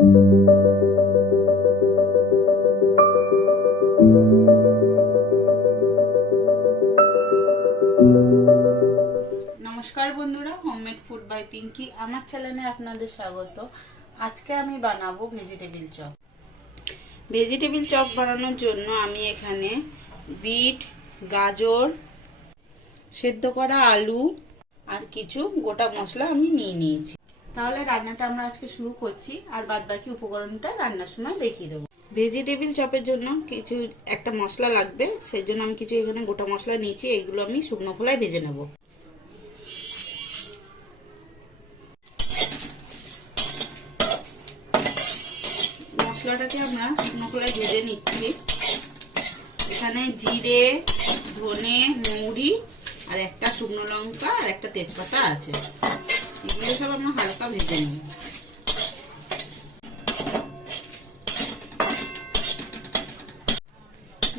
নমস্কার বন্ধুরা, homemade food by Pinki আমার চ্যানেলে আপনাদের স্বাগত। আজকে আমি বানাবো ভেজিটেবিল চপ। ভেজিটেবিল চপ বানানোর জন্য আমি এখানে বিট, গাজর, সেদ্ধ করা আলু আর কিছু গোটা মশলা আমি নিয়ে নিয়েছি। তাহলে রান্নাটা আমরা আজকে শুরু করছি, আর বাদ বাকি উপকরণটা রান্নার সময় দেখিয়ে দেবো। ভেজিটেবিল চপের জন্য কিছু একটা মশলা লাগবে, সেই জন্য আমি কিছু এখানে গোটা মশলা নিয়েছি। এইগুলো আমি শুকনো খোলায় ভেজে নেব। মশলাটাকে আমরা শুকনো খোলায় ভেজে নিচ্ছি। এখানে জিরে, ধনে, মৌরি আর একটা শুকনো লঙ্কা আর একটা তেজপাতা আছে। এগুলো সব আমরা হালকা ভেজে নেব।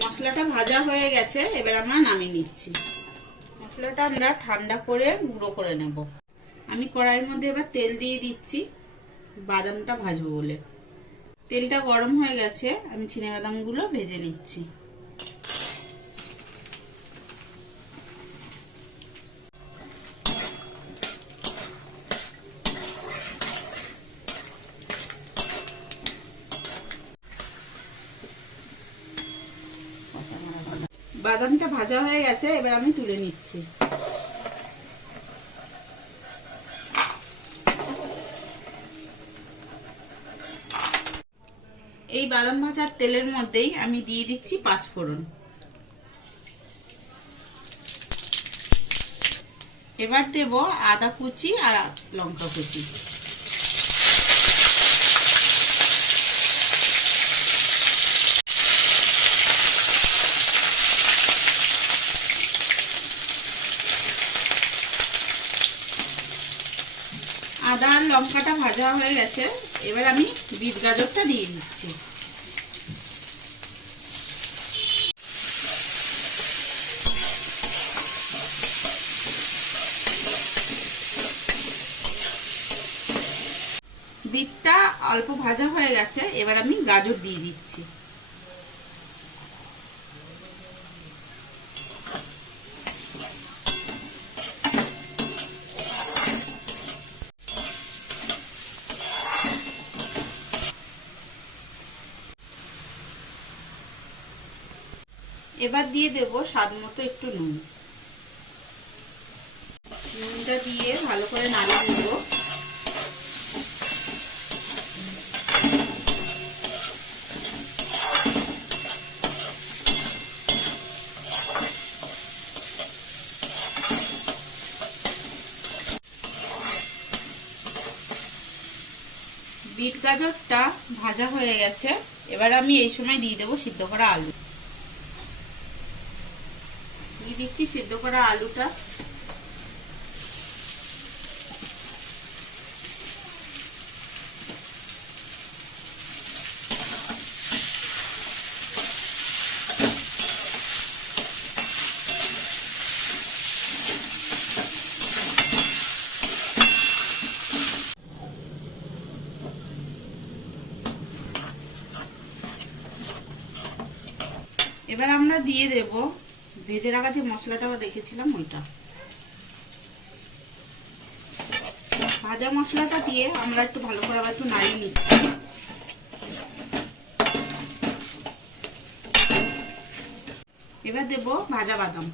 মশলাটা ভাজা হয়ে গেছে, এবার আমরা নামিয়ে নিচ্ছি। মশলাটা আমরা ঠান্ডা করে গুঁড়ো করে নেব। আমি কড়াইয়ের মধ্যে এবার তেল দিয়ে দিচ্ছি বাদামটা ভাজবো বলে। তেলটা গরম হয়ে গেছে, আমি চিনেবাদামগুলো ভেজে নিচ্ছি। বাদামটা ভাজা হয়ে গেছে, এবার আমি তুলে নিচ্ছি। এই বাদাম ভাজার তেলের মধ্যেই আমি দিয়ে দিচ্ছি 5 ফোড়ন। এবার দেব আদা কুচি আর লঙ্কা কুচি। আদা আর লঙ্কাটা ভাজা হয়ে গেছে, এবার আমি বিট গাজরটা দিয়ে দিচ্ছি। বিটটা অল্প ভাজা হয়ে গেছে, এবার আমি গাজর দিয়ে দিচ্ছি। এবার দিয়ে দেব স্বাদ মতো একটু নুন। নুনটা দিয়ে ভালো করে নাড়িয়ে নেব। বিট গাজরটা ভাজা হয়ে গেছে, এবার আমি এই সময় দিয়ে দেবো সিদ্ধ করা আলু। দিয়ে দিচ্ছি সিদ্ধ করা আলুটা। এবার আমরা দিয়ে দেব ভেজে রাখা যে মশলাটাও রেখেছিলাম ওইটা। ভাজা মশলাটা দিয়ে আমরা একটু ভালো করে আবার একটু নাড়িয়ে নিচ্ছি। এবার দেব ভাজা বাদাম।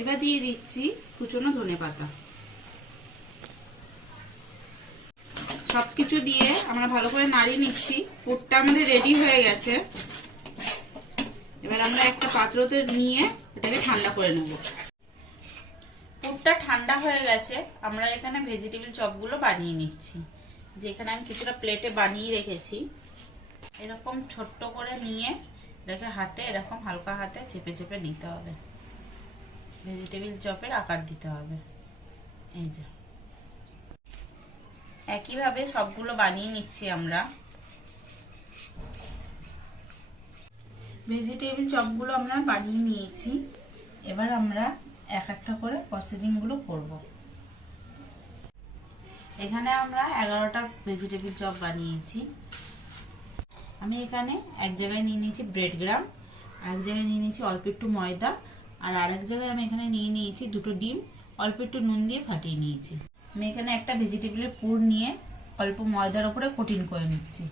এবার দিয়ে দিচ্ছি কুচনো ধনেপাতা। সবকিছু দিয়ে আমরা ভালো করে নাড়িয়ে নিচ্ছি। পুরটা আমাদের রেডি হয়ে গেছে। এবার আমরা একটা পাত্রতে নিয়ে এটাকে ঠান্ডা করে নেব। পুরটা ঠান্ডা হয়ে গেছে, আমরা এখানে ভেজিটেবিল চপগুলো বানিয়ে নিচ্ছি। যেখানে আমি কিছুটা প্লেটে বানিয়ে রেখেছি। এরকম ছোট্ট করে নিয়ে রেখে হাতে এরকম হালকা হাতে চেপে চেপে নিতে হবে। ভেজিটেবিল চপের আকার দিতে হবে। এই যে একইভাবে সবগুলো বানিয়ে নিচ্ছি আমরা। ভেজিটেবিল চপগুলো আমরা বানিয়ে নিয়েছি। এবার আমরা এক একটা করে প্রসেসিংগুলো করব। এখানে আমরা 11টা ভেজিটেবিল চপ বানিয়েছি। আমি এখানে এক জায়গায় নিয়ে নিয়েছি ব্রেড গ্রাম, আরেক জায়গায় নিয়ে নিয়েছি অল্প একটু ময়দা, আর আরেক জায়গায় আমি এখানে নিয়ে নিয়েছি দুটো ডিম, অল্প একটু নুন দিয়ে ফাটিয়ে নিয়েছি। আমি এখানে একটা ভেজিটেবিলের পুর নিয়ে অল্প ময়দার উপরে কোটিং করে নিচ্ছি।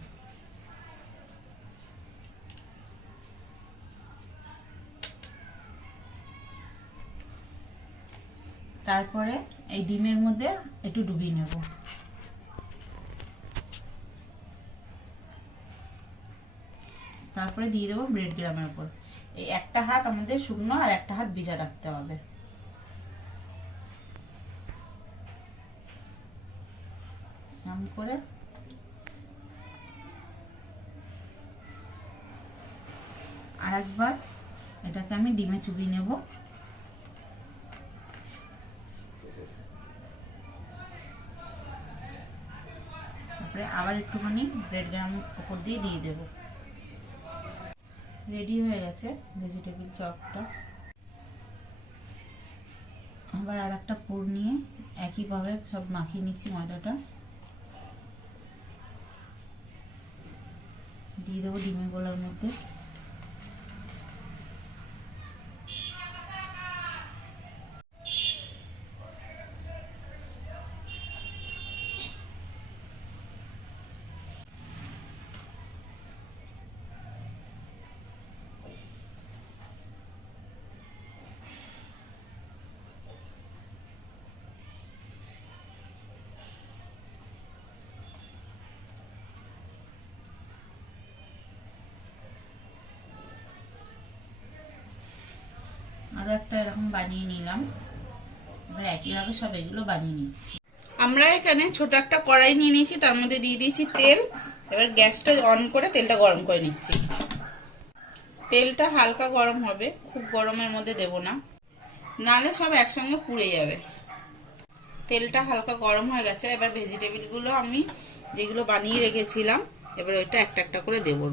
তারপরে এই ডিমের মধ্যে একটু ডুবিয়ে নেব। তারপরে দিয়ে দেবো ব্রেড গ্রামের উপর। এই একটা হাত আমাদের শুকনো আর একটা হাত ভিজা রাখতে হবে। এরকম করে আর একবার এটাকে আমি ডিমে চুবিয়ে নেব। তারপরে আবার একটুখানি ব্রেড গ্রাম উপর দিয়ে দেব। রেডি হয়ে গেছে ভেজিটেবিল চপটা। আবার আর একটা পুর নিয়ে একইভাবে সব মাখিয়ে নিচ্ছি। ময়দাটা দিয়ে দেবো ডিমের গোলার মধ্যে। আরো একটা এরকম বানিয়ে নিলাম। এবার একইভাবে সব এগুলো বানিয়ে নিচ্ছি। আমরা এখানে ছোট একটা কড়াই নিয়ে নিয়েছি, তার মধ্যে দিয়ে দিয়েছি তেল। এবার গ্যাসটা অন করে তেলটা গরম করে নিচ্ছি। তেলটা হালকা গরম হবে, খুব গরমের মধ্যে দেব না, নাহলে সব একসঙ্গে পুড়ে যাবে। তেলটা হালকা গরম হয়ে গেছে। এবার ভেজিটেবিলগুলো আমি যেগুলো বানিয়ে রেখেছিলাম, এবার ওইটা একটা একটা করে দেবো।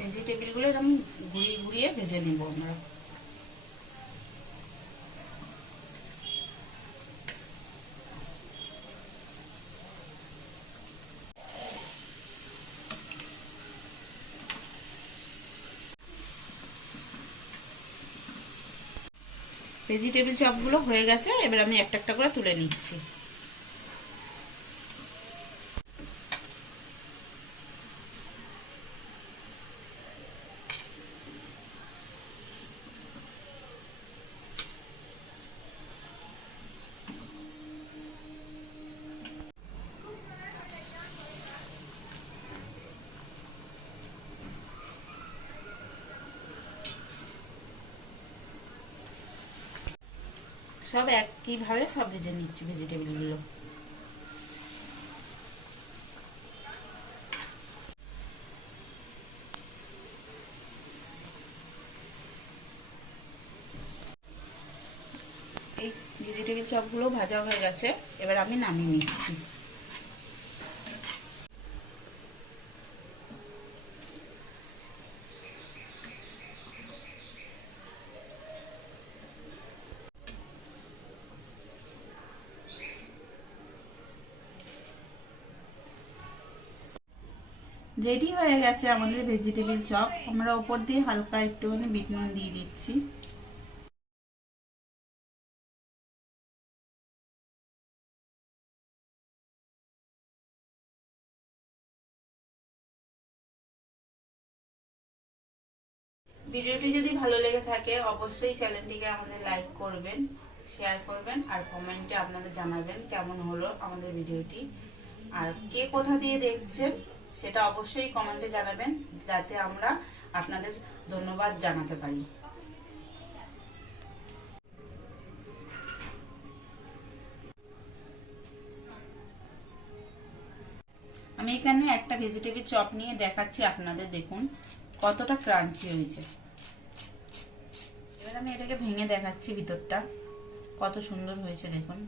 ভেজিটেবিলগুলো এরকম ঘুরিয়ে ঘুরিয়ে ভেজে নিব আমরা। ভেজিটেবিল চপগুলো হয়ে গেছে। এবার আমি একটা একটা করে তুলে নিচ্ছি। সব একইভাবে সব ভেজে নিচ্ছি ভেজিটেবিলগুলো। এই ভেজিটেবিল চপগুলো ভাজা হয়ে গেছে। এবার আমি নামিয়ে নিচ্ছি। রেডি হয়ে গেছে আমাদের ভেজিটেবিল চপ। আমরা উপর দিয়ে হালকা একটুখানি বিট নুন দিয়ে দিচ্ছি। ভিডিওটি যদি ভালো লেগে থাকে অবশ্যই চ্যানেলটিকে আমাদের লাইক করবেন, শেয়ার করবেন আর কমেন্টে আপনাদের জানাবেন কেমন হলো আমাদের ভিডিওটি। আর কে কোথা দিয়ে দেখছেন সেটা অবশ্যই কমেন্টে জানাবেন, যাতে আমরা আপনাদের ধন্যবাদ জানাতে পারি। আমি এখানে একটা ভেজিটেবিল চপ নিয়ে দেখাচ্ছি আপনাদের, দেখুন কতটা ক্রাঞ্চি হয়েছে। এবার আমি এটাকে ভেঙে দেখাচ্ছি, ভিতরটা কত সুন্দর হয়েছে দেখুন।